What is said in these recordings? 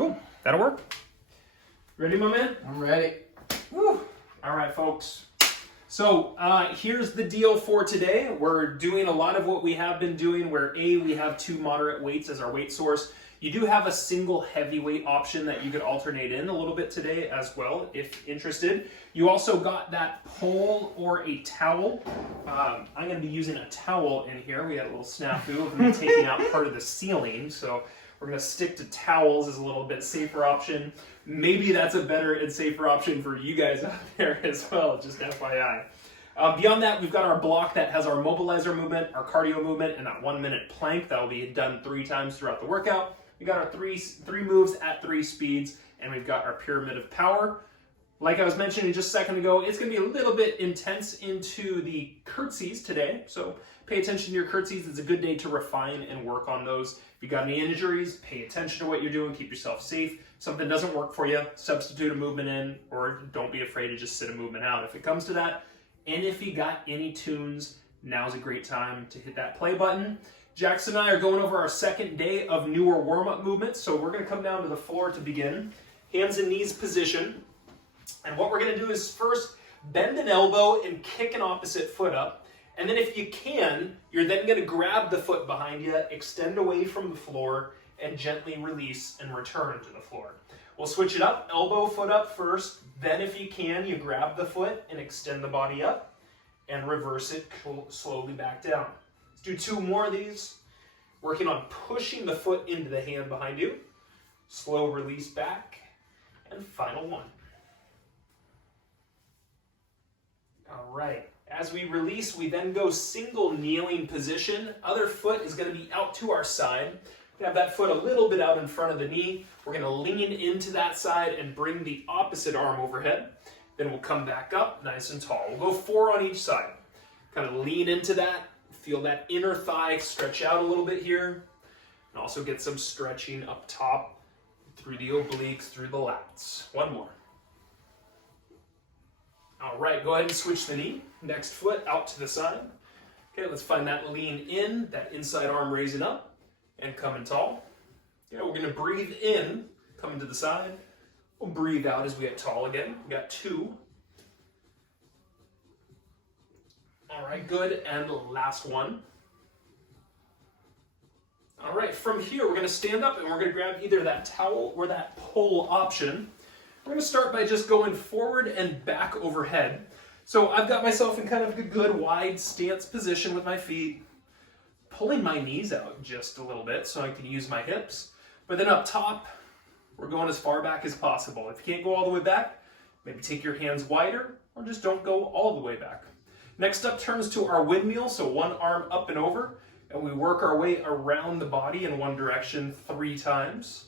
Cool, that'll work. Ready, my man? I'm ready. Woo. All right, folks. So here's the deal for today. We're doing a lot of what we have been doing where we have 2 moderate weights as our weight source. You do have a single heavyweight option that you could alternate in a little bit today as well, if interested. You also got that pole or a towel. I'm going to be using a towel in here. We had a little snafu of me taking out part of the ceiling, so we're going to stick to towels as a little bit safer option. Maybe that's a better and safer option for you guys out there as well, just FYI. Beyond that, we've got our block that has our mobilizer movement, our cardio movement, and that 1-minute plank that will be done 3 times throughout the workout. We got our three moves at 3 speeds, and we've got our pyramid of power. Like I was mentioning just a second ago, it's going to be a little bit intense into the curtsies today, so pay attention to your curtsies. It's a good day to refine and work on those. If you got any injuries, pay attention to what you're doing, keep yourself safe. If something doesn't work for you, substitute a movement in, or don't be afraid to just sit a movement out if it comes to that. And if you got any tunes, now's a great time to hit that play button. Jackson and I are going over our second day of newer warm-up movements, so we're going to come down to the floor to begin. Hands and knees position. And what we're going to do is first bend an elbow and kick an opposite foot up. And then if you can, you're then going to grab the foot behind you, extend away from the floor, and gently release and return to the floor. We'll switch it up, elbow, foot up first. Then if you can, you grab the foot and extend the body up and reverse it slowly back down. Let's do 2 more of these. Working on pushing the foot into the hand behind you. Slow release back. And final one. All right. As we release, we then go single kneeling position. Other foot is going to be out to our side. We have that foot a little bit out in front of the knee. We're going to lean into that side and bring the opposite arm overhead. Then we'll come back up nice and tall. We'll go 4 on each side. Kind of lean into that. Feel that inner thigh stretch out a little bit here. And also get some stretching up top through the obliques, through the lats. 1 more. All right, go ahead and switch the knee. Next foot out to the side. Okay, let's find that lean in, that inside arm raising up, and coming tall. Okay, we're gonna breathe in, coming to the side. We'll breathe out as we get tall again. We got 2. All right, good, and last one. All right, from here, we're gonna stand up and we're gonna grab either that towel or that pole option. We're gonna start by just going forward and back overhead. So I've got myself in kind of a good wide stance position with my feet, pulling my knees out just a little bit so I can use my hips. But then up top, we're going as far back as possible. If you can't go all the way back, maybe take your hands wider or just don't go all the way back. Next up turns to our windmill, so 1 arm up and over, and we work our way around the body in one direction 3 times.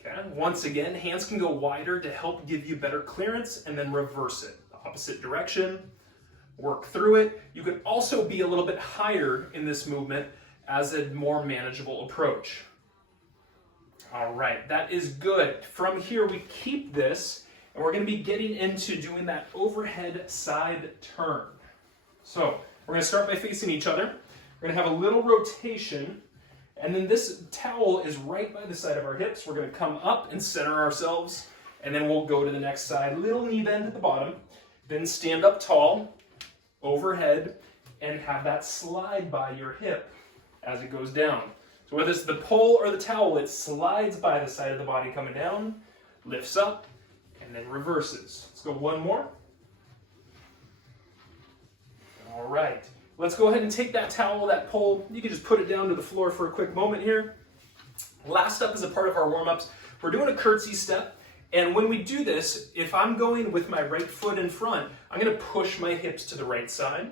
Okay, once again, hands can go wider to help give you better clearance, and then reverse it. The opposite direction, work through it. You could also be a little bit higher in this movement as a more manageable approach. All right, that is good. From here, we keep this, and we're going to be getting into doing that overhead side turn. So we're going to start by facing each other. We're going to have a little rotation. And then this towel is right by the side of our hips. We're going to come up and center ourselves, and then we'll go to the next side. Little knee bend at the bottom, then stand up tall, overhead, and have that slide by your hip as it goes down. So whether it's the pole or the towel, it slides by the side of the body coming down, lifts up, and then reverses. Let's go 1 more. All right. Let's go ahead and take that towel, that pole. You can just put it down to the floor for a quick moment here. Last up is a part of our warm-ups. We're doing a curtsy step. And when we do this, if I'm going with my right foot in front, I'm going to push my hips to the right side.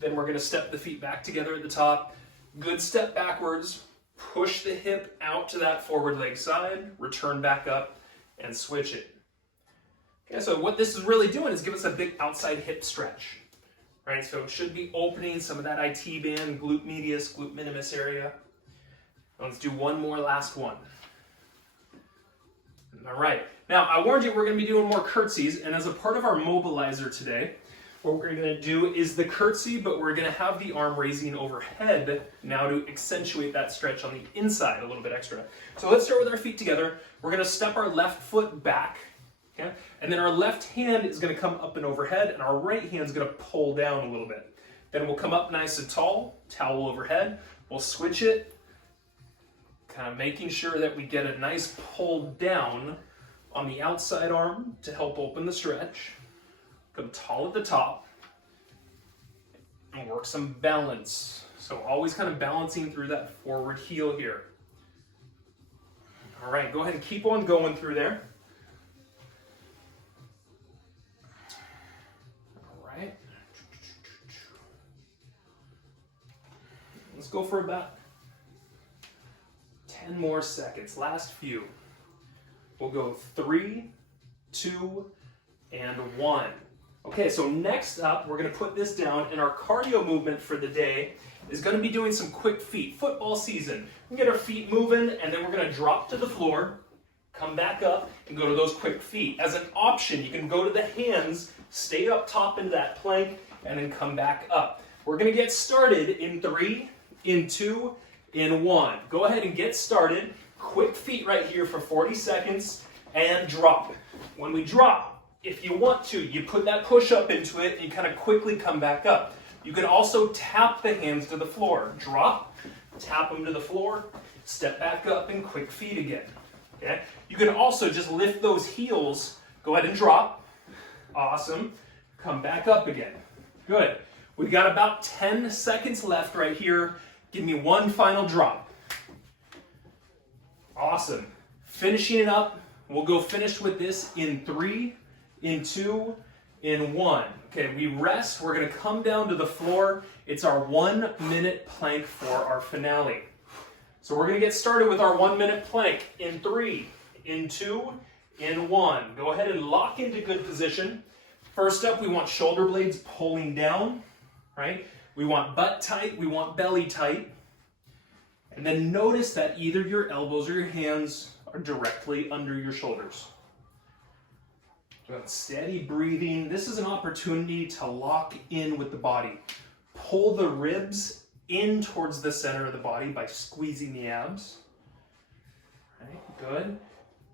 Then we're going to step the feet back together at the top. Good step backwards. Push the hip out to that forward leg side. Return back up and switch it. Okay, so what this is really doing is give us a big outside hip stretch. Right, so it should be opening some of that IT band, glute medius, glute minimus area. Let's do 1 more, last one. All right, now I warned you we're going to be doing more curtsies, and as a part of our mobilizer today, what we're gonna do is the curtsy, but we're gonna have the arm raising overhead now to accentuate that stretch on the inside a little bit extra. So let's start with our feet together. We're gonna step our left foot back, okay? And then our left hand is gonna come up and overhead, and our right hand's gonna pull down a little bit. Then we'll come up nice and tall, towel overhead. We'll switch it, kind of making sure that we get a nice pull down on the outside arm to help open the stretch. Come tall at the top and work some balance. So always kind of balancing through that forward heel here. All right, go ahead and keep on going through there. All right. Let's go for about 10 more seconds, last few. We'll go 3, 2, and 1. Okay, so next up, we're gonna put this down, and our cardio movement for the day is gonna be doing some quick feet. Football season. We get our feet moving, and then we're gonna drop to the floor, come back up, and go to those quick feet. As an option, you can go to the hands, stay up top into that plank, and then come back up. We're gonna get started in 3, in 2, in 1. Go ahead and get started. Quick feet right here for 40 seconds, and drop. When we drop, if you want to, you put that push up into it and kind of quickly come back up. You can also tap the hands to the floor. Drop, tap them to the floor, step back up, and quick feet again. Okay? You can also just lift those heels, go ahead and drop. Awesome. Come back up again. Good. We've got about 10 seconds left right here. Give me one final drop. Awesome. Finishing it up, we'll go finish with this in 3, in 2, in 1. Okay, we rest. We're going to come down to the floor. It's our 1-minute plank for our finale. So we're going to get started with our 1-minute plank in 3, in 2, in 1. Go ahead and lock into good position. First up, we want shoulder blades pulling down, right? We want butt tight. We want belly tight. And then notice that either your elbows or your hands are directly under your shoulders. Good. Steady breathing. This is an opportunity to lock in with the body. Pull the ribs in towards the center of the body by squeezing the abs. Right, good.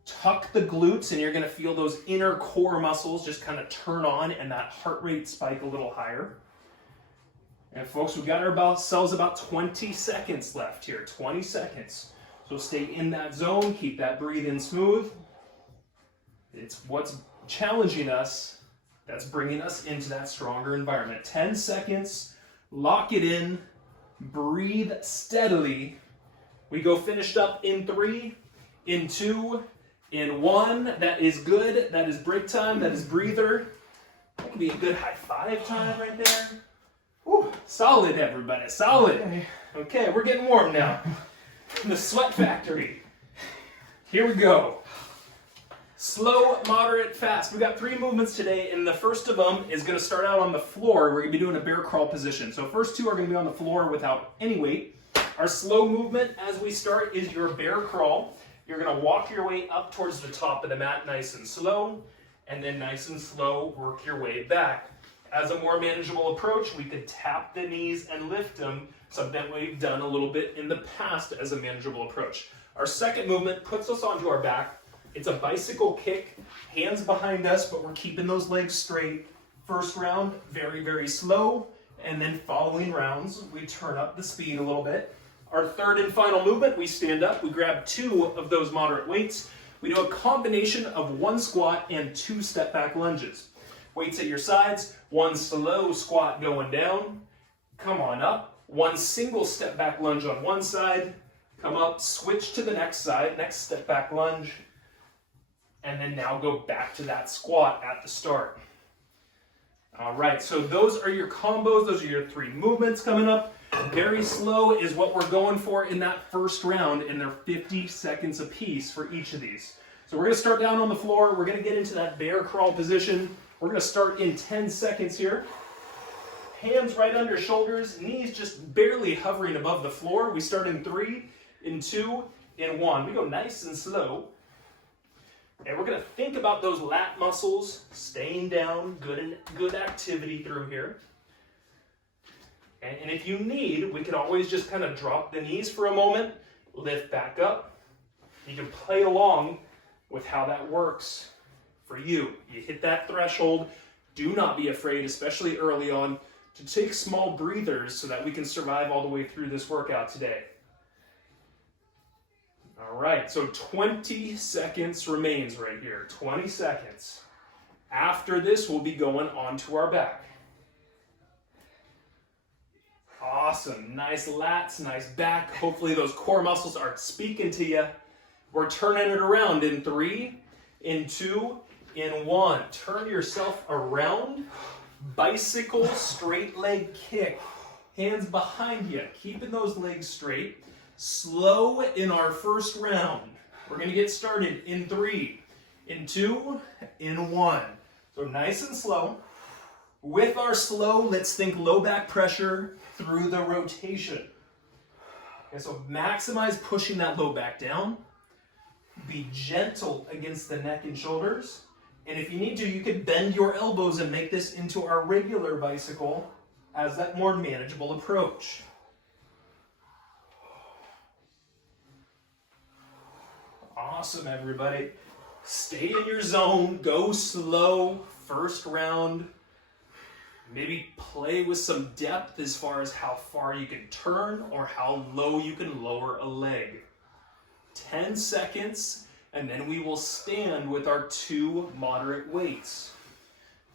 Tuck the glutes, and you're going to feel those inner core muscles just kind of turn on and that heart rate spike a little higher. And folks, we've got ourselves about 20 seconds left here. 20 seconds. So stay in that zone. Keep that breathing smooth. It's what's challenging us that's bringing us into that stronger environment. 10 seconds. Lock it in. Breathe steadily. We go finished up in 3, in 2, in 1. That is good. That is break time. That is breather. That could be a good high five time right there. Whew, solid, everybody, solid. Okay, we're getting warm now. The sweat factory. Here we go. Slow, moderate, fast. We got 3 movements today, and the first of them is going to start out on the floor. We're going to be doing a bear crawl position. So first 2 are going to be on the floor without any weight. Our slow movement as we start is your bear crawl. You're going to walk your way up towards the top of the mat nice and slow, and then nice and slow work your way back. As a more manageable approach, we could tap the knees and lift them, something that we've done a little bit in the past as a manageable approach. Our second movement puts us onto our back. It's a bicycle kick, hands behind us, but we're keeping those legs straight. First round, very, very slow, and then following rounds, we turn up the speed a little bit. Our third and final movement, we stand up, we grab 2 of those moderate weights. We do a combination of 1 squat and 2 step back lunges. Weights at your sides, 1 slow squat going down, come on up, 1 single step back lunge on one side, come up, switch to the next side, next step back lunge, and then now go back to that squat at the start. All right, so those are your combos, those are your 3 movements coming up. Very slow is what we're going for in that first round, and they're 50 seconds apiece for each of these. So we're gonna start down on the floor, we're gonna get into that bear crawl position. We're going to start in 10 seconds here. Hands right under shoulders, knees just barely hovering above the floor. We start in 3, in 2, in 1. We go nice and slow. And we're gonna think about those lat muscles staying down, good activity through here. And if you need, we can always just kind of drop the knees for a moment, lift back up. You can play along with how that works for you. You hit that threshold, do not be afraid, especially early on, to take small breathers so that we can survive all the way through this workout today. All right, so 20 seconds remains right here, 20 seconds. After this, we'll be going onto our back. Awesome, nice lats, nice back. Hopefully those core muscles are speaking to you. We're turning it around in 3, in 2, in 1. Turn yourself around. Bicycle straight leg kick. Hands behind you, keeping those legs straight. Slow in our first round. We're gonna get started in 3, in 2, in 1. So nice and slow. With our slow, let's think low back pressure through the rotation. Okay, so maximize pushing that low back down. Be gentle against the neck and shoulders. And if you need to, you could bend your elbows and make this into our regular bicycle as that more manageable approach. Awesome, everybody. Stay in your zone, go slow, first round. Maybe play with some depth as far as how far you can turn or how low you can lower a leg. 10 seconds, and then we will stand with our 2 moderate weights.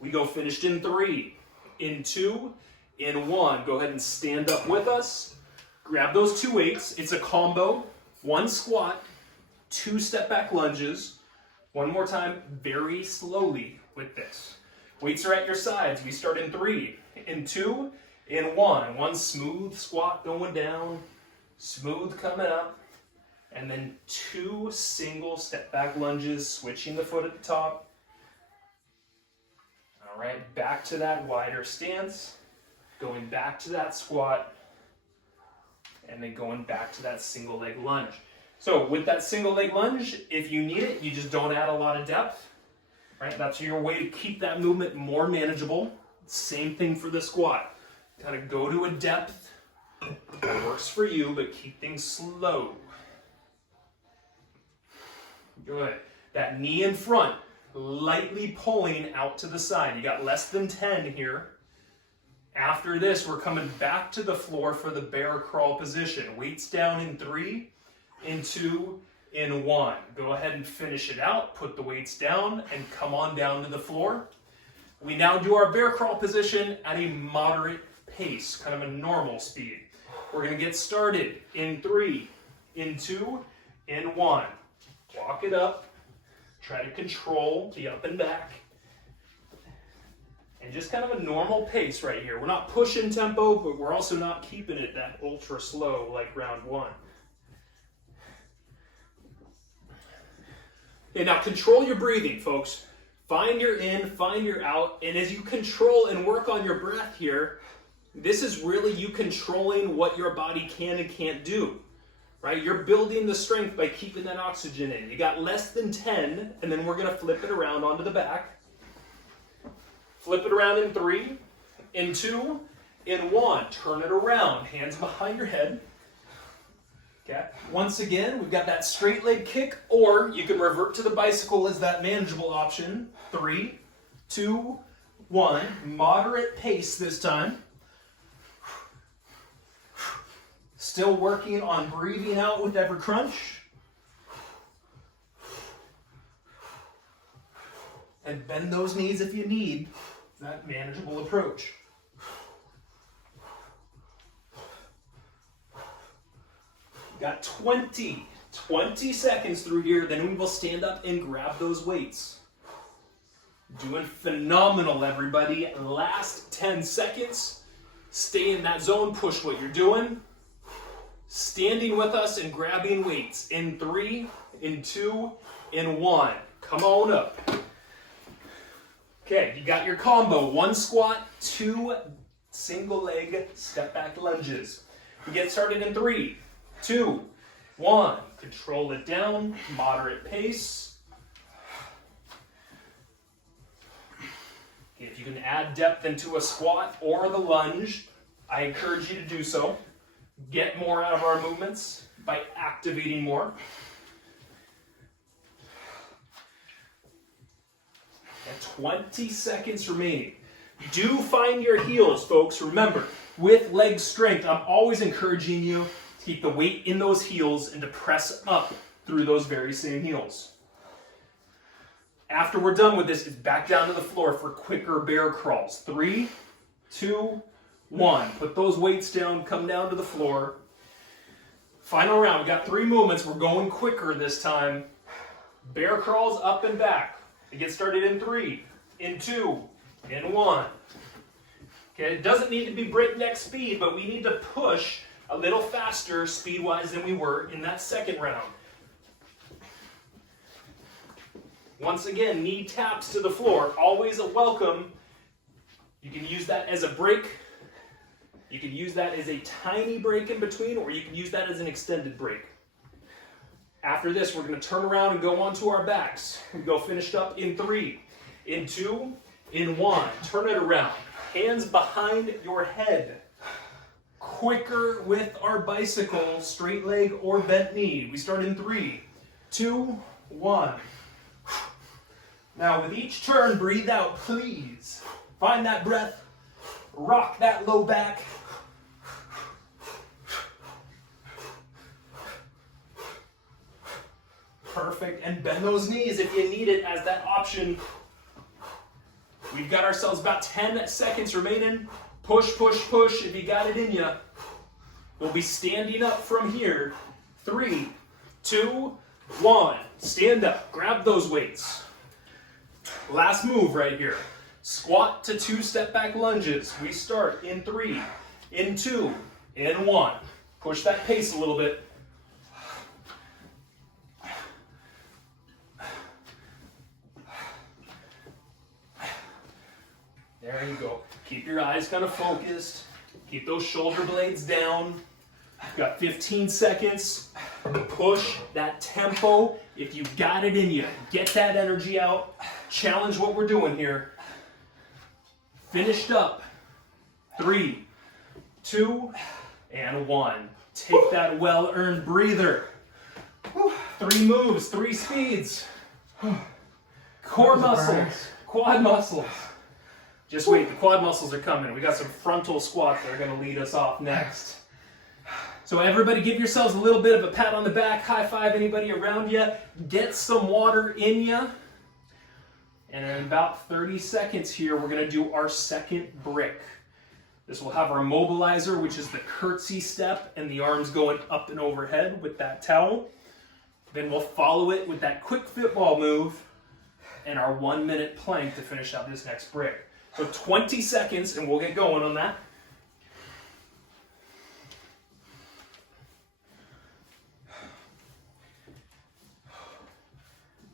We go finished in 3, in 2, in 1. Go ahead and stand up with us. Grab those 2 weights. It's a combo, 1 squat, 2 step back lunges. One more time, very slowly with this. Weights are at your sides. We start in 3, in 2, in 1. 1 smooth squat going down, smooth coming up, and then 2 single step back lunges, switching the foot at the top. All right, back to that wider stance, going back to that squat, and then going back to that single leg lunge. So with that single leg lunge, if you need it, you just don't add a lot of depth. Right, that's your way to keep that movement more manageable. Same thing for the squat. Kind of go to a depth that works for you, but keep things slow. Good. That knee in front, lightly pulling out to the side. You got less than 10 here. After this, we're coming back to the floor for the bear crawl position. Weights down in 3, in 2, in 1. Go ahead and finish it out. Put the weights down and come on down to the floor. We now do our bear crawl position at a moderate pace, kind of a normal speed. We're going to get started in 3, in 2, in 1. Walk it up. Try to control the up and back. And just kind of a normal pace right here. We're not pushing tempo, but we're also not keeping it that ultra slow like round 1. Okay, now control your breathing, folks. Find your in, find your out, and as you control and work on your breath here, this is really you controlling what your body can and can't do, right? You're building the strength by keeping that oxygen in. You got less than 10, and then we're gonna flip it around onto the back. Flip it around in 3, in 2, in 1. Turn it around, hands behind your head. Okay. Once again, we've got that straight leg kick, or you can revert to the bicycle as that manageable option. 3, 2, 1. Moderate pace this time. Still working on breathing out with every crunch. And bend those knees if you need. That manageable approach. Got 20 seconds through here, then we will stand up and grab those weights. Doing phenomenal, everybody. Last 10 seconds. Stay in that zone, push what you're doing. Standing with us and grabbing weights. In 3, in 2, in 1. Come on up. Okay, you got your combo. 1 squat, 2 single leg step back lunges. We get started in 3, 2, 1. Control it down, moderate pace. If you can add depth into a squat or the lunge, I encourage you to do so. Get more out of our movements by activating more. And 20 seconds remaining. Do find your heels, folks. Remember, with leg strength, I'm always encouraging you to keep the weight in those heels and to press up through those very same heels. After we're done with this, it's back down to the floor for quicker bear crawls. 3, 2, 1. Put those weights down, come down to the floor. Final round. We got 3 movements. We're going quicker this time. Bear crawls up and back. It gets started in 3, in 2, in 1. Okay, it doesn't need to be breakneck speed, but we need to push a little faster speed-wise than we were in that second round. Once again, knee taps to the floor. Always a welcome. You can use that as a break. You can use that as a tiny break in between, or you can use that as an extended break. After this, we're going to turn around and go onto our backs. We go finished up in 3, in 2, in 1. Turn it around. Hands behind your head. Quicker with our bicycle, straight leg or bent knee. We start in 3, 2, 1. Now with each turn, breathe out, please. Find that breath. Rock that low back. Perfect, and bend those knees if you need it as that option. We've got ourselves about 10 seconds remaining. Push, push, push if you got it in you. We'll be standing up from here. 3, 2, 1. Stand up, grab those weights. Last move right here. Squat to 2 step back lunges. We start in 3, in 2, in 1. Push that pace a little bit. There you go. Keep your eyes kind of focused. Keep those shoulder blades down. You've got 15 seconds. Push that tempo. If you've got it in you, get that energy out. Challenge what we're doing here. Finished up. 3, 2, and 1. Take that well-earned breather. 3 moves, 3 speeds. Core muscles, quad muscles. Just wait, the quad muscles are coming. We got some frontal squats that are going to lead us off next. So everybody give yourselves a little bit of a pat on the back, high five anybody around you, get some water in you. And in about 30 seconds here, we're going to do our second brick. This will have our mobilizer, which is the curtsy step, and the arms going up and overhead with that towel. Then we'll follow it with that quick football move and our 1-minute plank to finish out this next brick. So 20 seconds and we'll get going on that.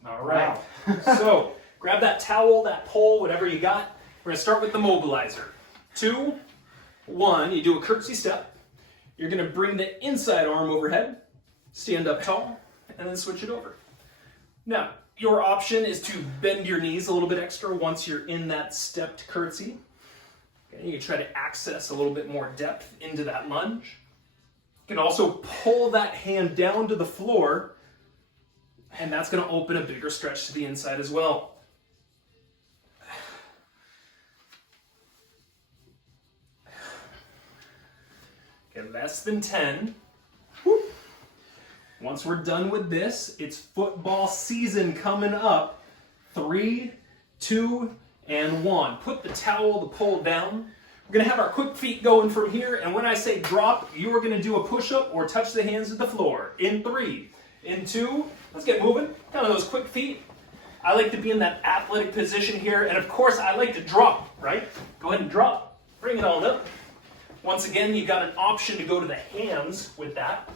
All right, so grab that towel, that pole, whatever you got. We're gonna start with the mobilizer. 2, 1, you do a curtsy step. You're gonna bring the inside arm overhead, stand up tall, and then switch it over. Now, your option is to bend your knees a little bit extra once you're in that stepped curtsy. Okay, you can try to access a little bit more depth into that lunge. You can also pull that hand down to the floor, and that's going to open a bigger stretch to the inside as well. Okay, less than 10. Whoop. Once we're done with this, it's football season coming up. 3, 2, and 1. Put the towel, the pole down. We're going to have our quick feet going from here, and when I say drop, you are going to do a push-up or touch the hands at the floor. In 3, in 2, let's get moving. Kind of those quick feet. I like to be in that athletic position here, and of course I like to drop, right? Go ahead and drop. Bring it on up. Once again, you got an option to go to the hands with that.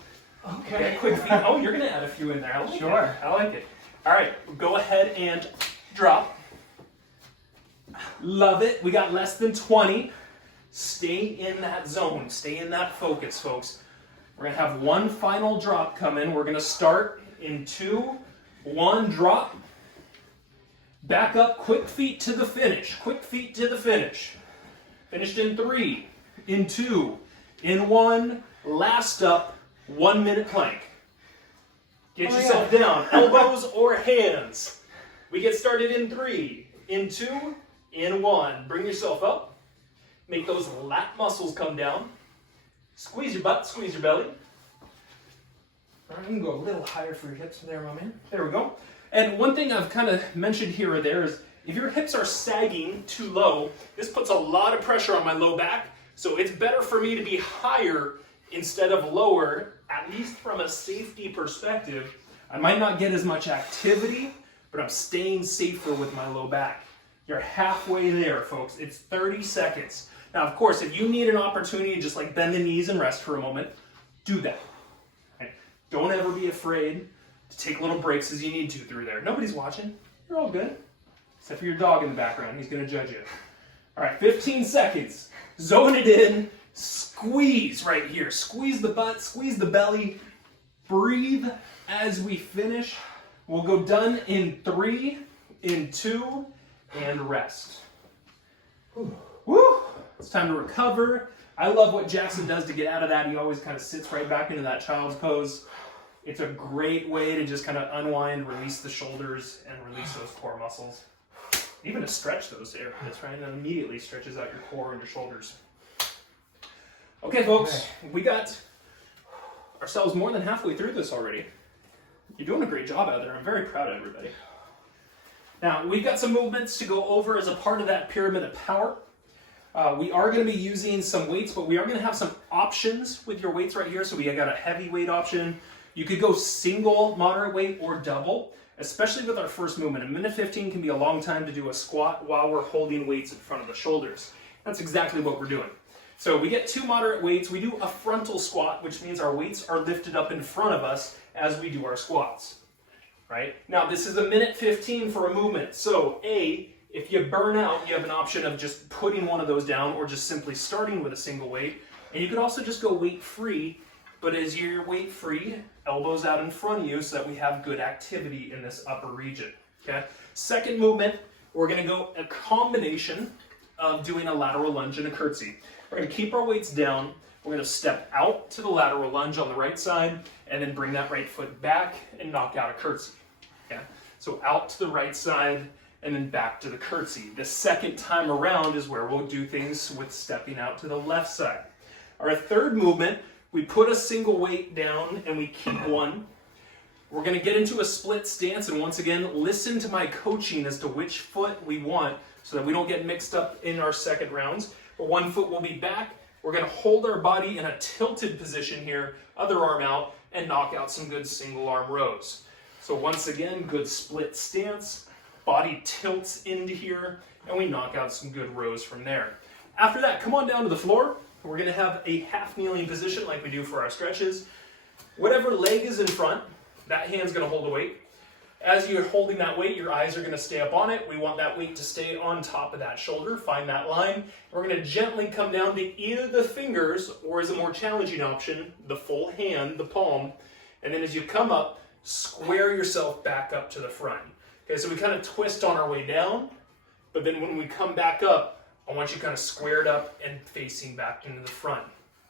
Okay, quick feet. Oh, you're going to add a few in there. I like it. I like it. All right, go ahead and drop. Love it. We got less than 20. Stay in that zone. Stay in that focus, folks. We're going to have one final drop come in. We're going to start in 2, 1, drop. Back up, quick feet to the finish. Quick feet to the finish. Finished in 3, in 2, in 1. Last up, 1 minute plank. Get yourself down, elbows or hands. We get started in 3, in 2, in 1. Bring yourself up. Make those lat muscles come down. Squeeze your butt, squeeze your belly. All right, you can go a little higher for your hips there, my man. There we go. And one thing I've kind of mentioned here or there is if your hips are sagging too low, this puts a lot of pressure on my low back. So it's better for me to be higher instead of lower, at least from a safety perspective. I might not get as much activity, but I'm staying safer with my low back. You're halfway there, folks. It's 30 seconds. Now, of course, if you need an opportunity to just like bend the knees and rest for a moment, do that. Okay? Don't ever be afraid to take little breaks as you need to through there. Nobody's watching. You're all good. Except for your dog in the background. He's going to judge you. All right, 15 seconds. Zone it in. Squeeze right here. Squeeze the butt, squeeze the belly. Breathe as we finish. We'll go done in 3, in 2, and rest. Woo! It's time to recover. I love what Jackson does to get out of that. He always kind of sits right back into that child's pose. It's a great way to just kind of unwind, release the shoulders, and release those core muscles. Even to stretch those areas, right? And immediately stretches out your core and your shoulders. Okay, folks, we got ourselves more than halfway through this already. You're doing a great job out there. I'm very proud of everybody. Now, we've got some movements to go over as a part of that pyramid of power. We are going to be using some weights, but we are going to have some options with your weights right here. So we got a heavy weight option. You could go single, moderate weight, or double, especially with our first movement. A minute 15 can be a long time to do a squat while we're holding weights in front of the shoulders. That's exactly what we're doing. So we get 2 moderate weights. We do a frontal squat, which means our weights are lifted up in front of us as we do our squats. Right? Now, this is a minute 15 for a movement. So, if you burn out, you have an option of just putting one of those down or just simply starting with a single weight. And you could also just go weight free, but as you're weight free, elbows out in front of you so that we have good activity in this upper region. Okay? Second movement, we're going to go a combination of doing a lateral lunge and a curtsy. We're going to keep our weights down. We're going to step out to the lateral lunge on the right side and then bring that right foot back and knock out a curtsy. Okay? So out to the right side and then back to the curtsy. The second time around is where we'll do things with stepping out to the left side. Our third movement, we put a single weight down and we keep one. We're going to get into a split stance, and once again, listen to my coaching as to which foot we want so that we don't get mixed up in our second rounds. But one foot will be back. We're going to hold our body in a tilted position here, other arm out, and knock out some good single arm rows. So once again, good split stance, body tilts into here, and we knock out some good rows from there. After that, come on down to the floor. We're going to have a half kneeling position like we do for our stretches. Whatever leg is in front, that hand's going to hold the weight. As you're holding that weight, your eyes are going to stay up on it. We want that weight to stay on top of that shoulder. Find that line. We're going to gently come down to either the fingers, or as a more challenging option, the full hand, the palm. And then as you come up, square yourself back up to the front. Okay, so we kind of twist on our way down, but then when we come back up, I want you kind of squared up and facing back into the front.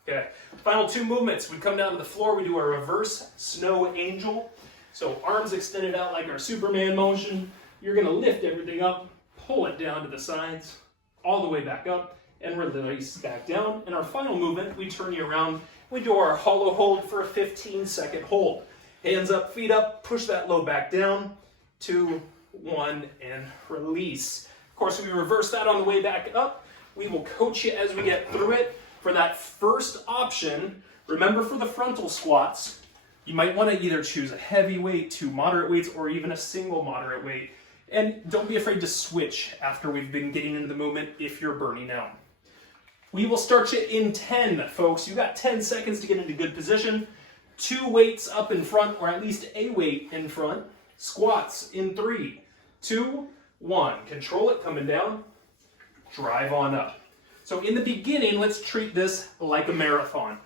Okay, final 2 movements. We come down to the floor, we do a reverse snow angel. So arms extended out like our Superman motion. You're going to lift everything up, pull it down to the sides, all the way back up, and release back down. And our final movement, we turn you around. We do our hollow hold for a 15-second hold. Hands up, feet up, push that low back down. 2, 1, and release. Of course, we reverse that on the way back up. We will coach you as we get through it. For that first option, remember for the frontal squats, you might want to either choose a heavy weight, 2 moderate weights, or even a single moderate weight. And don't be afraid to switch after we've been getting into the movement if you're burning out. We will start you in 10, folks. You got 10 seconds to get into good position. 2 weights up in front, or at least a weight in front. Squats in 3, 2, 1. Control it, coming down. Drive on up. So in the beginning, let's treat this like a marathon.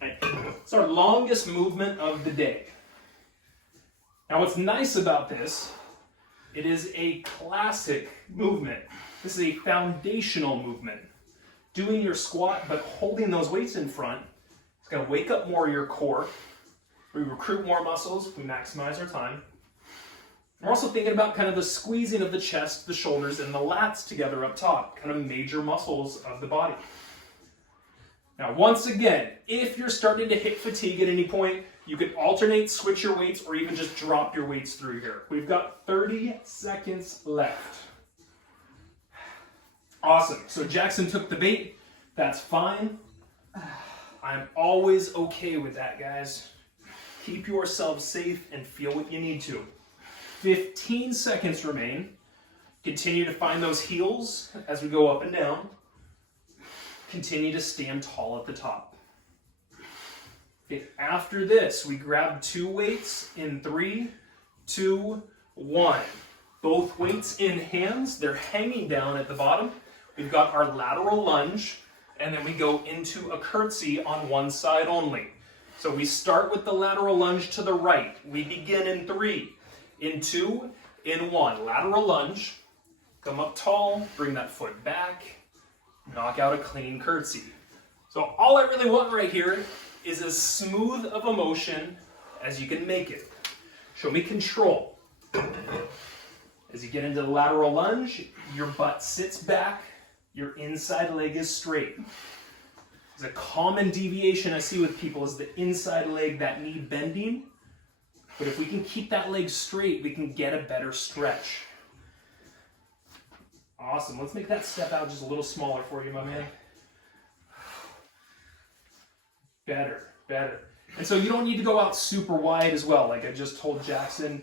Right? It's our longest movement of the day. Now what's nice about this It is a classic movement. This is a foundational movement. Doing your squat, but holding those weights in front, it's gonna wake up more of your core. We recruit more muscles, we maximize our time. We're also thinking about kind of the squeezing of the chest, the shoulders, and the lats together up top, kind of major muscles of the body. Now, once again, if you're starting to hit fatigue at any point, you can alternate, switch your weights, or even just drop your weights through here. We've got 30 seconds left. Awesome. So Jackson took the bait. That's fine. I'm always okay with that, guys. Keep yourself safe and feel what you need to. 15 seconds remain. Continue to find those heels as we go up and down. Continue to stand tall at the top. Okay, after this, we grab 2 weights in 3, 2, 1. Both weights in hands, they're hanging down at the bottom. We've got our lateral lunge, and then we go into a curtsy on one side only. So we start with the lateral lunge to the right. We begin in 3, in 2, in 1. Lateral lunge, come up tall, bring that foot back, knock out a clean curtsy. So all I really want right here is as smooth of a motion as you can make it. Show me control. As you get into the lateral lunge, your butt sits back, your inside leg is straight. There's a common deviation I see with people is the inside leg, that knee bending. But if we can keep that leg straight, we can get a better stretch. Awesome. Let's make that step out just a little smaller for you, my man. Better, better. And so you don't need to go out super wide as well. Like I just told Jackson,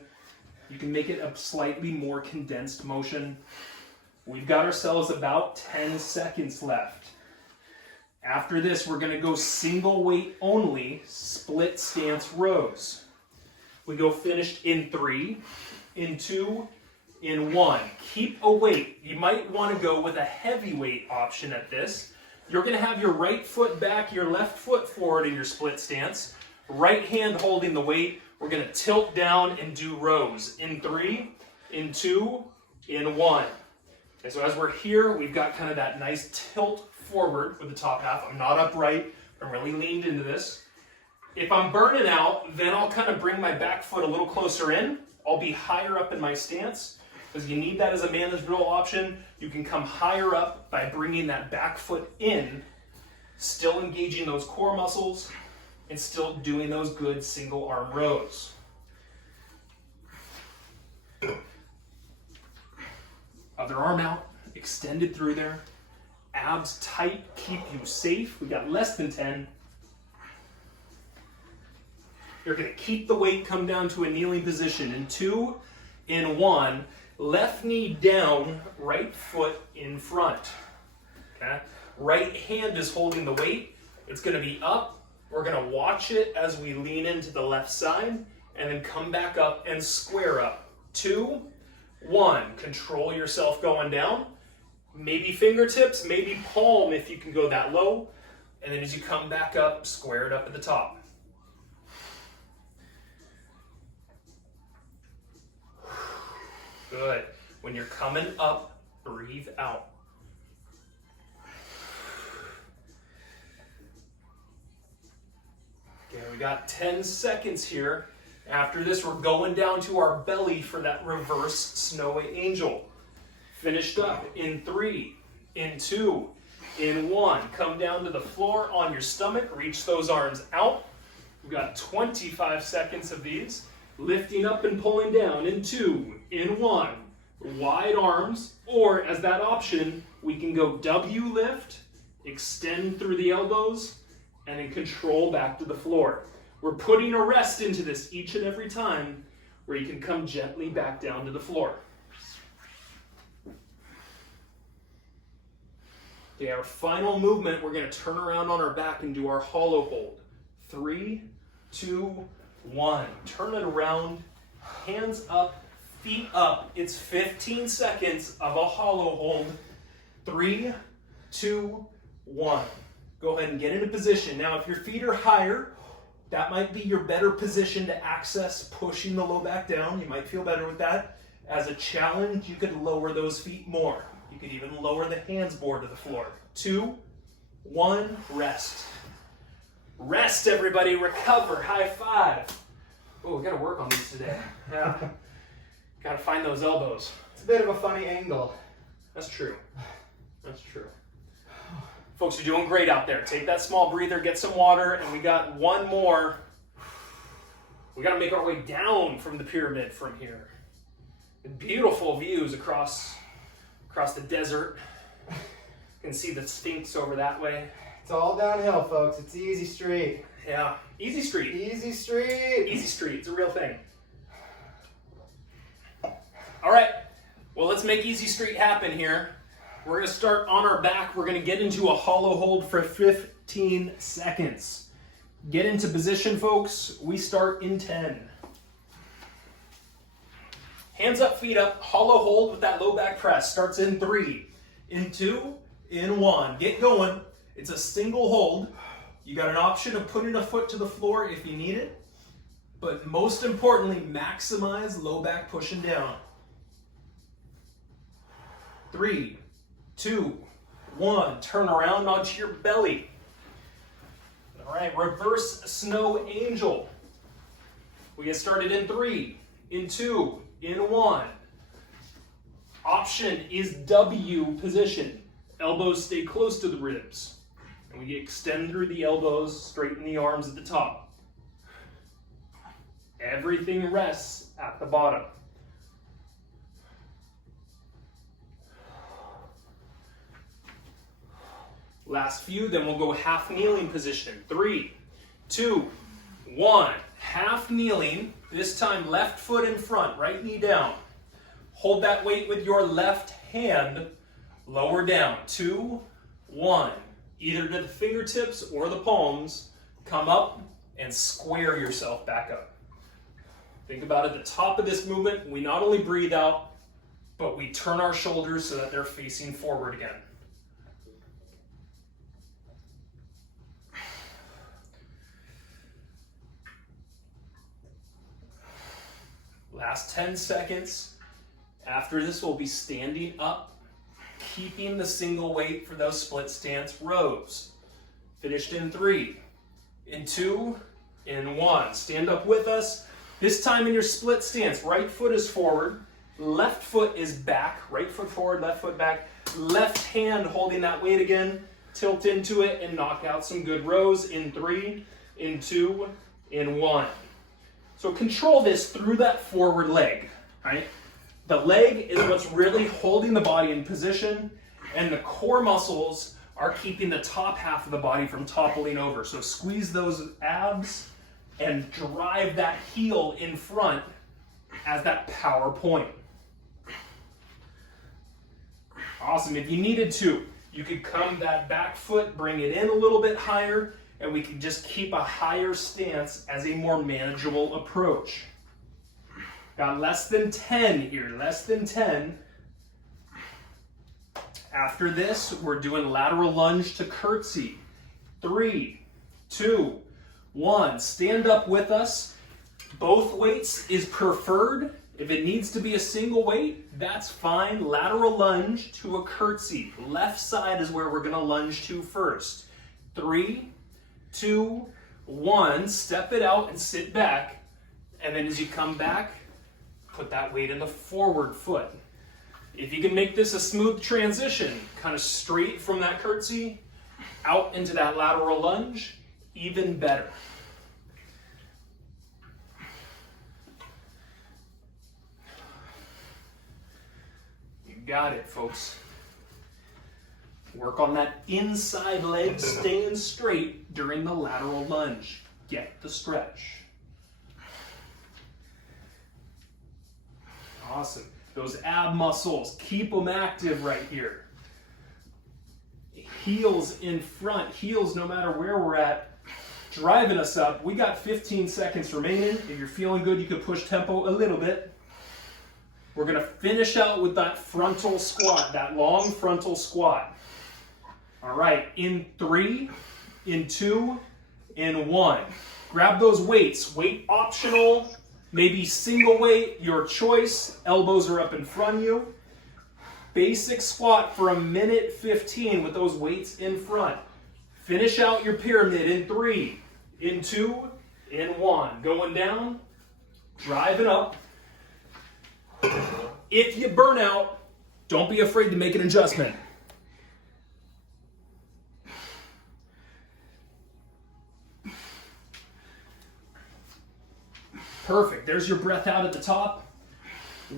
you can make it a slightly more condensed motion. We've got ourselves about 10 seconds left. After this, we're going to go single weight only, split stance rows. We go finished in 3, in 2, in 1. Keep a weight. You might want to go with a heavy weight option at this. You're going to have your right foot back, your left foot forward in your split stance. Right hand holding the weight. We're going to tilt down and do rows. In 3, in 2, in 1. Okay, so as we're here, we've got kind of that nice tilt forward with the top half. I'm not upright. I'm really leaned into this. If I'm burning out, then I'll kind of bring my back foot a little closer in. I'll be higher up in my stance. Because you need that as a manageable option. You can come higher up by bringing that back foot in, still engaging those core muscles, and still doing those good single arm rows. Other arm out, extended through there. Abs tight, keep you safe. We got less than 10. You're going to keep the weight, come down to a kneeling position. In 2, in 1. Left knee down, right foot in front. Okay? Right hand is holding the weight. It's going to be up. We're going to watch it as we lean into the left side and then come back up and square up. 2, 1. Control yourself going down. Maybe fingertips, maybe palm if you can go that low. And then as you come back up, square it up at the top. Good. When you're coming up, breathe out. Okay, we got 10 seconds here. After this, we're going down to our belly for that reverse snowy angel. Finished up in 3, in 2, in 1. Come down to the floor on your stomach. Reach those arms out. We've got 25 seconds of these. Lifting up and pulling down in 2, in 1. Wide arms, or as that option, we can go W lift, extend through the elbows, and then control back to the floor. We're putting a rest into this each and every time where you can come gently back down to the floor. Okay, our final movement, we're going to turn around on our back and do our hollow hold. 3, 2, 1. Turn it around, hands up, feet up. It's 15 seconds of a hollow hold. 3, 2, 1. Go ahead and get into position. Now, if your feet are higher, that might be your better position to access pushing the low back down. You might feel better with that. As a challenge, you could lower those feet more. You could even lower the hands more to the floor. 2, 1, rest. Rest, everybody, recover, high five. Oh, we gotta work on these today. Yeah. Gotta find those elbows. It's a bit of a funny angle. That's true. That's true. Folks, you're doing great out there. Take that small breather, get some water, and we got one more. We gotta make our way down from the pyramid from here. Beautiful views across the desert. You can see the Sphinx over that way. It's all downhill, folks. It's easy street. Yeah, easy street. Easy street. Easy street, it's a real thing. All right, well, let's make easy street happen here. We're gonna start on our back. We're gonna get into a hollow hold for 15 seconds. Get into position, folks. We start in 10. Hands up, feet up, hollow hold with that low back press. Starts in 3, in 2, in 1. Get going. It's a single hold. You got an option of putting a foot to the floor if you need it, but most importantly, maximize low back pushing down. 3, 2, 1. Turn around onto your belly. All right, reverse snow angel. We get started in 3, in 2, in 1. Option is W position. Elbows stay close to the ribs. And we extend through the elbows, straighten the arms at the top. Everything rests at the bottom. Last few, then we'll go half kneeling position. 3, 2, 1. Half kneeling. This time left foot in front, right knee down. Hold that weight with your left hand. Lower down. 2, 1. Either to the fingertips or the palms. Come up and square yourself back up. Think about at the top of this movement, we not only breathe out, but we turn our shoulders so that they're facing forward again. Last 10 seconds. After this, we'll be standing up, keeping the single weight for those split stance rows. Finished in 3, in 2, in 1. Stand up with us. This time in your split stance, right foot is forward, left foot is back, right foot forward, left foot back, left hand holding that weight again. Tilt into it and knock out some good rows in 3, in 2, in 1. So control this through that forward leg, right? The leg is what's really holding the body in position, and the core muscles are keeping the top half of the body from toppling over. So squeeze those abs and drive that heel in front as that power point. Awesome. If you needed to, you could come that back foot, bring it in a little bit higher, and we can just keep a higher stance as a more manageable approach. Got less than 10 here, less than 10. After this, we're doing lateral lunge to curtsy. 3, 2, 1. Stand up with us. Both weights is preferred. If it needs to be a single weight, that's fine. Lateral lunge to a curtsy. Left side is where we're going to lunge to first. 3, 2, 1. Step it out and sit back. And then as you come back, put that weight in the forward foot. If you can make this a smooth transition, kind of straight from that curtsy out into that lateral lunge, even better. You got it, folks. Work on that inside leg staying straight during the lateral lunge. Get the stretch. Awesome. Those ab muscles, keep them active right here. Heels in front, heels no matter where we're at, driving us up. We got 15 seconds remaining. If you're feeling good, you could push tempo a little bit. We're gonna finish out with that frontal squat, that long frontal squat. All right, in 3, in 2, in 1. Grab those weights, weight optional. Maybe single weight, your choice. Elbows are up in front of you. Basic squat for 1:15 with those weights in front. Finish out your pyramid in 3, in 2, in 1. Going down, driving up. If you burn out, don't be afraid to make an adjustment. Perfect. There's your breath out at the top.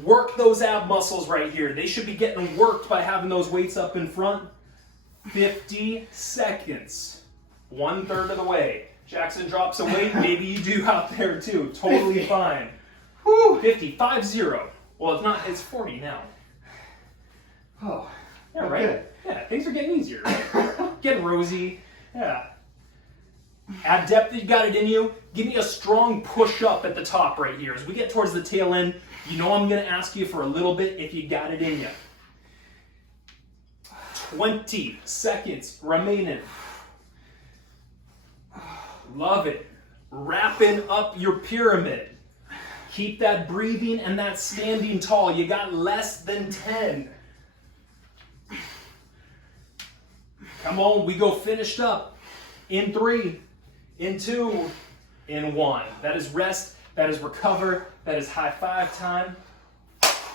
Work those ab muscles right here. They should be getting worked by having those weights up in front. 50 seconds. 1/3 of the way. Jackson drops a weight. Maybe you do out there too. Totally fine. Woo. 50. 5-0. Well, it's not. It's 40 now. Oh. Yeah, right? Good. Yeah, things are getting easier. Right? Getting rosy. Yeah. Add depth that you got it in you. Give me a strong push up at the top right here. As we get towards the tail end, you know I'm going to ask you for a little bit if you got it in you. 20 seconds remaining. Love it. Wrapping up your pyramid. Keep that breathing and that standing tall. You got less than 10. Come on, we go finished up in 3, in 2, in 1. That is rest, that is recover, that is high five time.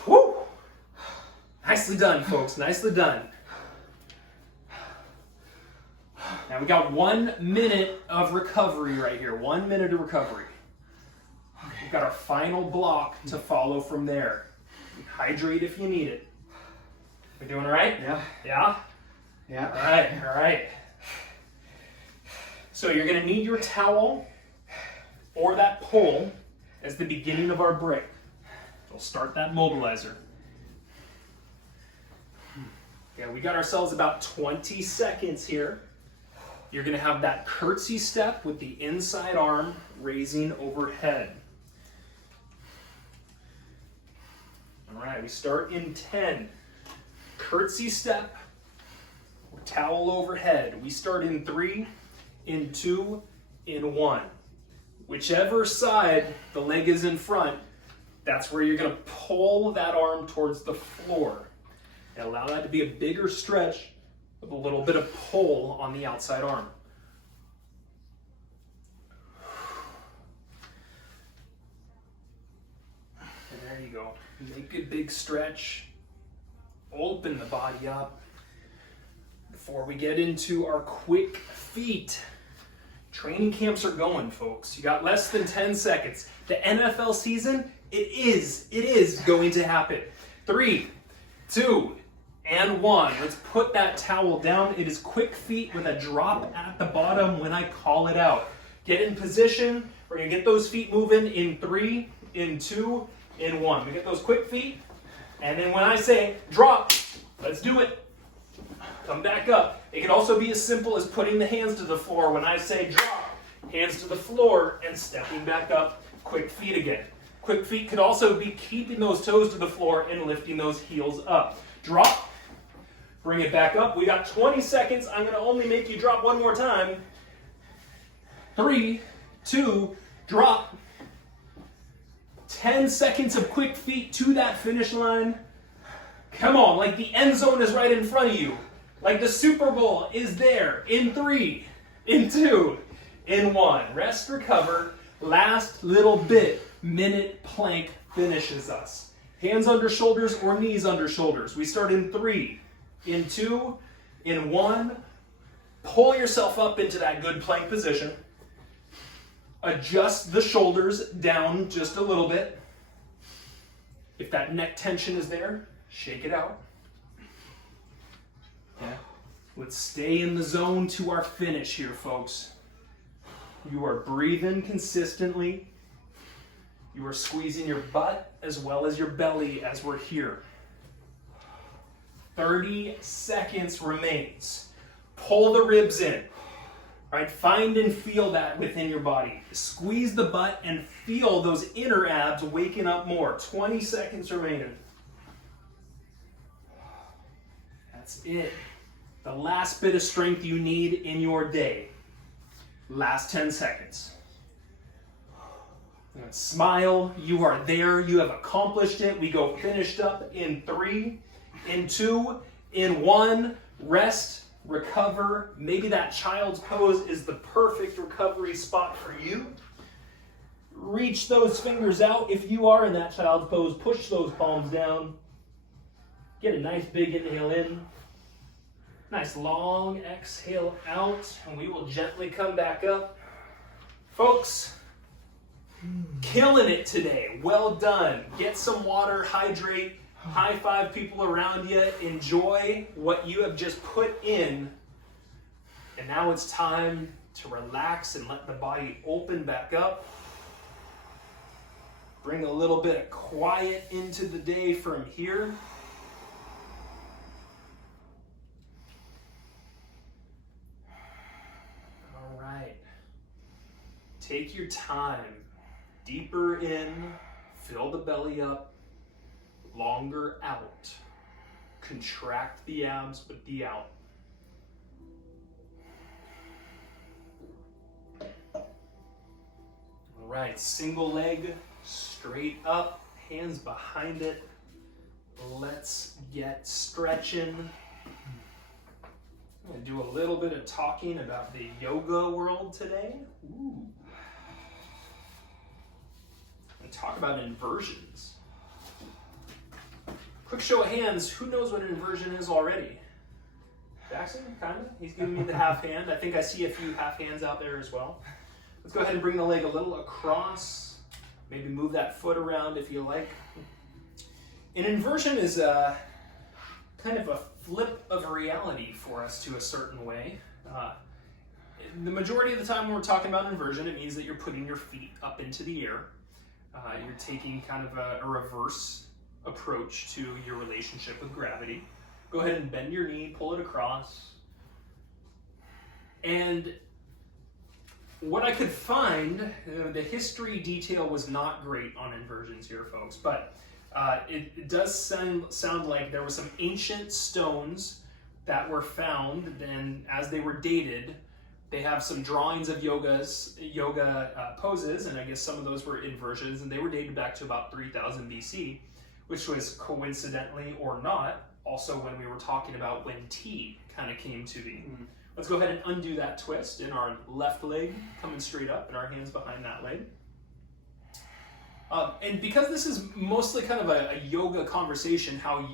Woo! Nicely done, folks, nicely done. Now we got 1 minute of recovery right here, 1 minute of recovery. We've got our final block to follow from there. Hydrate if you need it. We doing all right? Yeah. Yeah? Yeah. All right. So you're gonna need your towel or that pole as the beginning of our break. We'll start that mobilizer. Okay, we got ourselves about 20 seconds here. You're gonna have that curtsy step with the inside arm raising overhead. All right, we start in 10. Curtsy step, towel overhead. We start in 3, in 2, in 1. Whichever side the leg is in front, that's where you're gonna pull that arm towards the floor. And allow that to be a bigger stretch with a little bit of pull on the outside arm. And there you go. Make a big stretch. Open the body up. Before we get into our quick feet. Training camps are going, folks. You got less than 10 seconds. The NFL season, it is going to happen. 3, 2, and 1. Let's put that towel down. It is quick feet with a drop at the bottom when I call it out. Get in position. We're gonna get those feet moving in 3, in 2, in 1. We get those quick feet, and then when I say drop, let's do it. Come back up. It can also be as simple as putting the hands to the floor when I say drop. Hands to the floor and stepping back up. Quick feet again. Quick feet could also be keeping those toes to the floor and lifting those heels up. Drop. Bring it back up. We got 20 seconds. I'm going to only make you drop one more time. 3, 2, drop. 10 seconds of quick feet to that finish line. Come on, like the end zone is right in front of you. Like the Super Bowl is there in 3, in 2, in 1. Rest, recover. Last little bit. Minute plank finishes us. Hands under shoulders or knees under shoulders. We start in 3, in 2, in 1. Pull yourself up into that good plank position. Adjust the shoulders down just a little bit. If that neck tension is there, shake it out. Yeah. Let's stay in the zone to our finish here, folks. You are breathing consistently. You are squeezing your butt as well as your belly as we're here. 30 seconds remains. Pull the ribs in. Right? Find and feel that within your body. Squeeze the butt and feel those inner abs waking up more. 20 seconds remaining. That's it. The last bit of strength you need in your day. Last 10 seconds. Smile, you are there, you have accomplished it. We go finished up in 3, in 2, in 1, rest, recover. Maybe that child's pose is the perfect recovery spot for you. Reach those fingers out. If you are in that child's pose, push those palms down. Get a nice big inhale in. Nice long exhale out, and we will gently come back up. Folks, killing it today. Well done. Get some water, hydrate, high five people around you, enjoy what you have just put in. And now it's time to relax and let the body open back up. Bring a little bit of quiet into the day from here. All right. Take your time. Deeper in, fill the belly up, longer out. Contract the abs with the out. All right, single leg, straight up, hands behind it. Let's get stretching. I'm gonna do a little bit of talking about the yoga world today. Ooh. Talk about inversions. Quick show of hands, who knows what an inversion is already? Jackson, kind of? He's giving me the half hand. I think I see a few half hands out there as well. Let's go ahead and bring the leg a little across. Maybe move that foot around if you like. An inversion is a kind of a flip of reality for us to a certain way. The majority of the time when we're talking about inversion, it means that you're putting your feet up into the air. You're taking kind of a reverse approach to your relationship with gravity. Go ahead and bend your knee, pull it across. And what I could find, the history detail was not great on inversions here, folks, but it does sound like there were some ancient stones that were found, and as they were dated, they have some drawings of yoga poses, and I guess some of those were inversions, and they were dated back to about 3000 BC, which was coincidentally or not, also when we were talking about when tea kind of came to be. Let's go ahead and undo that twist in our left leg, coming straight up, and our hands behind that leg. And because this is mostly kind of a yoga conversation, how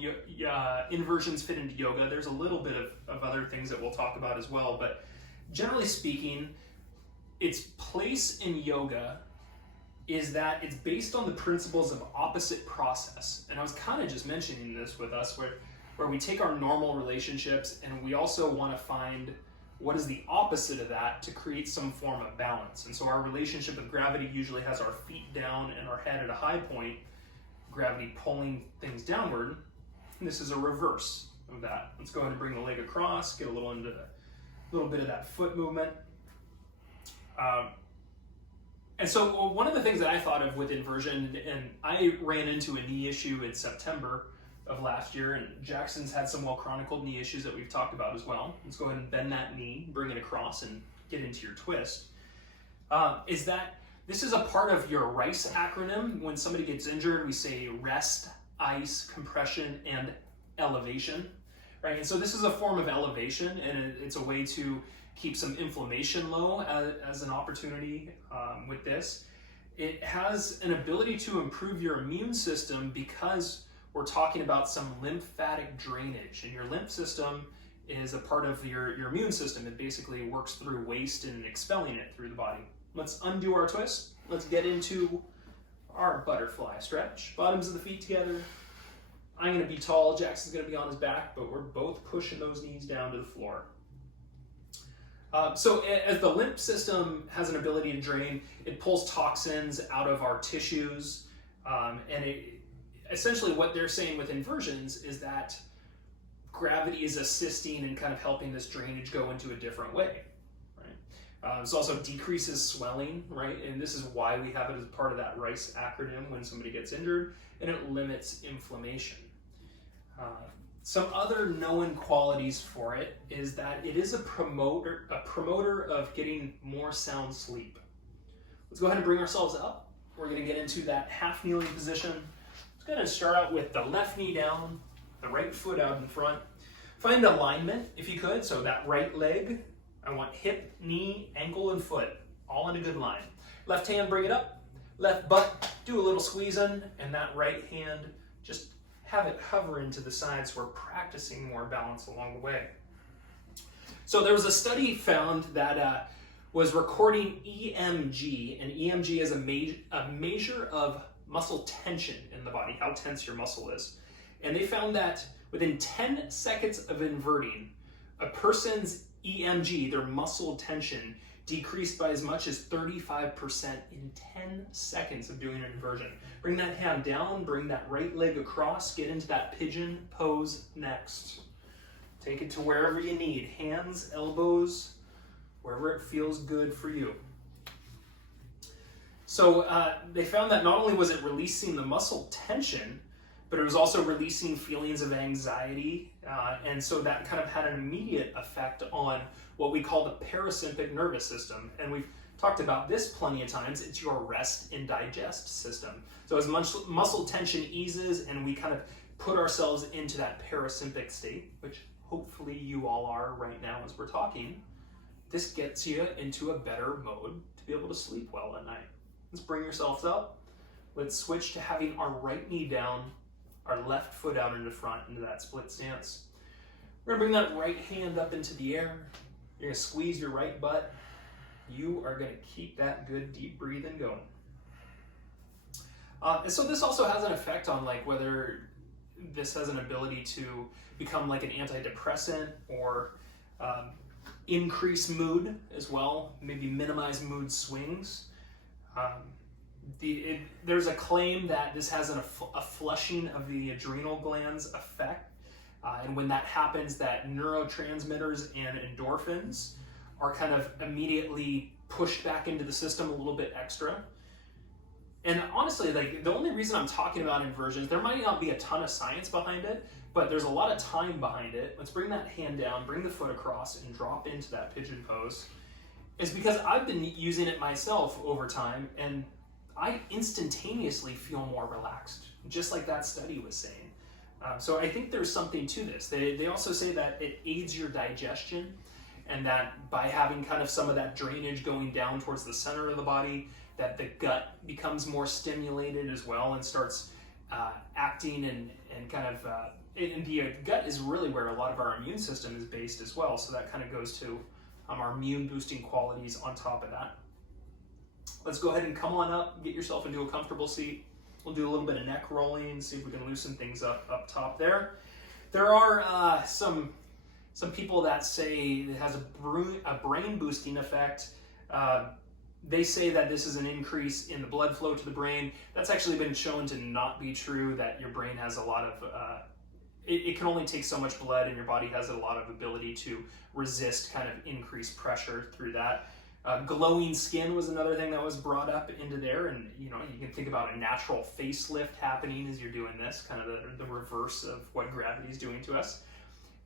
inversions fit into yoga, there's a little bit of other things that we'll talk about as well, but generally speaking, its place in yoga is that it's based on the principles of opposite process. And I was kind of just mentioning this with us, where we take our normal relationships and we also want to find what is the opposite of that to create some form of balance. And so our relationship with gravity usually has our feet down and our head at a high point, gravity pulling things downward. And this is a reverse of that. Let's go ahead and bring the leg across, get a little bit of that foot movement. And so one of the things that I thought of with inversion, and I ran into a knee issue in September of last year, and Jackson's had some well-chronicled knee issues that we've talked about as well. Let's go ahead and bend that knee, bring it across, and get into your twist. Is that this is a part of your RICE acronym. When somebody gets injured, we say rest, ice, compression, and elevation. Right? And so this is a form of elevation, and it's a way to keep some inflammation low as an opportunity with this. It has an ability to improve your immune system because we're talking about some lymphatic drainage, and your lymph system is a part of your immune system. It basically works through waste and expelling it through the body. Let's undo our twist. Let's get into our butterfly stretch. Bottoms of the feet together. I'm going to be tall, Jackson's going to be on his back, but we're both pushing those knees down to the floor. So as the lymph system has an ability to drain, it pulls toxins out of our tissues, and essentially what they're saying with inversions is that gravity is assisting and kind of helping this drainage go into a different way. Right? This also decreases swelling, right? And this is why we have it as part of that RICE acronym when somebody gets injured, and it limits inflammation. Some other known qualities for it is that it is a promoter of getting more sound sleep. Let's go ahead and bring ourselves up. we're gonna get into that half kneeling position. It's gonna start out with the left knee down, the right foot out in front. Find alignment if you could, so that right leg, I want hip, knee, ankle, and foot all in a good line. Left hand, bring it up. Left butt, do a little squeeze in, and that right hand, just have it hover into the sides. We're practicing more balance along the way. So there was a study found that was recording EMG, and EMG is a measure of muscle tension in the body, how tense your muscle is. And they found that within 10 seconds of inverting, a person's EMG, their muscle tension, decreased by as much as 35% in 10 seconds of doing an inversion. Bring that hand down, bring that right leg across, get into that pigeon pose next. Take it to wherever you need, hands, elbows, wherever it feels good for you. So they found that not only was it releasing the muscle tension, but it was also releasing feelings of anxiety, and so that kind of had an immediate effect on what we call the parasympathetic nervous system. And we've talked about this plenty of times. It's your rest and digest system. So as muscle tension eases and we kind of put ourselves into that parasympathetic state, which hopefully you all are right now as we're talking, this gets you into a better mode to be able to sleep well at night. Let's bring yourselves up. Let's switch to having our right knee down, our left foot out into front, into that split stance. We're gonna bring that right hand up into the air. You're gonna squeeze your right butt. You are gonna keep that good deep breathing going. And so this also has an effect on like whether this has an ability to become like an antidepressant or increase mood as well, maybe minimize mood swings. There's a claim that this has a flushing of the adrenal glands effect, and when that happens, that neurotransmitters and endorphins are kind of immediately pushed back into the system a little bit extra. And honestly, like the only reason I'm talking about inversions, there might not be a ton of science behind it, but there's a lot of time behind it. Let's bring that hand down, bring the foot across, and drop into that pigeon pose. Is because I've been using it myself over time, and I instantaneously feel more relaxed, just like that study was saying. So I think there's something to this. They also say that it aids your digestion, and that by having kind of some of that drainage going down towards the center of the body, that the gut becomes more stimulated as well and starts acting and kind of, and the gut is really where a lot of our immune system is based as well. So that kind of goes to our immune boosting qualities on top of that. Let's go ahead and come on up, get yourself into a comfortable seat. We'll do a little bit of neck rolling, see if we can loosen things up top there. There are some people that say it has a brain boosting effect. They say that this is an increase in the blood flow to the brain. That's actually been shown to not be true, that your brain has a lot of, it can only take so much blood, and your body has a lot of ability to resist kind of increased pressure through that. Glowing skin was another thing that was brought up into there, and you can think about a natural facelift happening as you're doing this, kind of the reverse of what gravity is doing to us.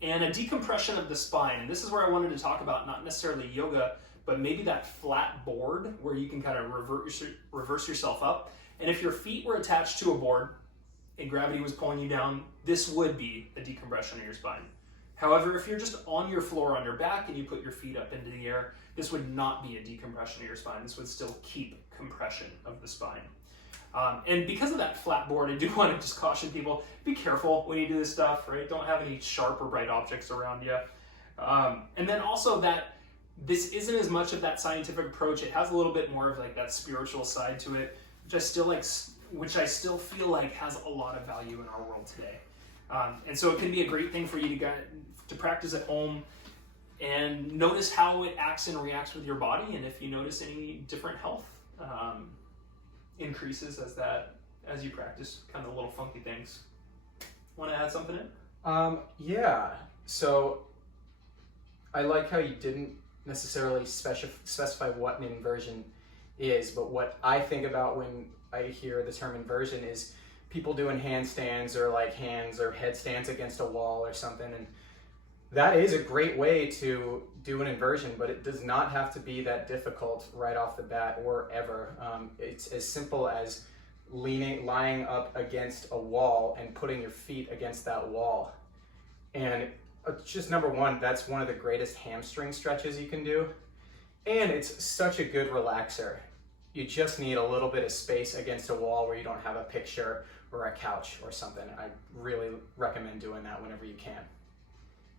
And a decompression of the spine, and this is where I wanted to talk about not necessarily yoga, but maybe that flat board where you can kind of reverse yourself up. And if your feet were attached to a board and gravity was pulling you down, this would be a decompression of your spine. However, if you're just on your floor on your back and you put your feet up into the air, this would not be a decompression of your spine. This would still keep compression of the spine. And because of that flat board, I do want to just caution people, be careful when you do this stuff, right? Don't have any sharp or bright objects around you. And then also that this isn't as much of that scientific approach. It has a little bit more of like that spiritual side to it, which I still feel like has a lot of value in our world today. And so it can be a great thing for you to practice at home and notice how it acts and reacts with your body, and if you notice any different health increases as you practice kind of little funky things. Want to add something in? Yeah. So I like how you didn't necessarily specify what an inversion is, but what I think about when I hear the term inversion is people doing handstands or like hands or headstands against a wall or something, and that is a great way to do an inversion, but it does not have to be that difficult right off the bat or ever. It's as simple as lying up against a wall and putting your feet against that wall. And just number one, that's one of the greatest hamstring stretches you can do. And it's such a good relaxer. You just need a little bit of space against a wall where you don't have a picture or a couch or something. I really recommend doing that whenever you can.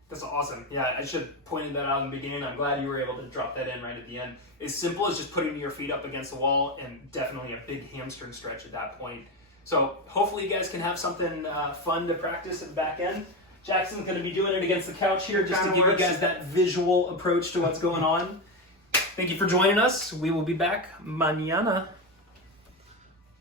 That's awesome. Yeah, I should have pointed that out in the beginning. I'm glad you were able to drop that in right at the end. As simple as just putting your feet up against the wall, and definitely a big hamstring stretch at that point. So hopefully you guys can have something fun to practice at the back end. Jackson's going to be doing it against the couch here just to give you guys that visual approach to what's going on. Thank you for joining us. We will be back mañana.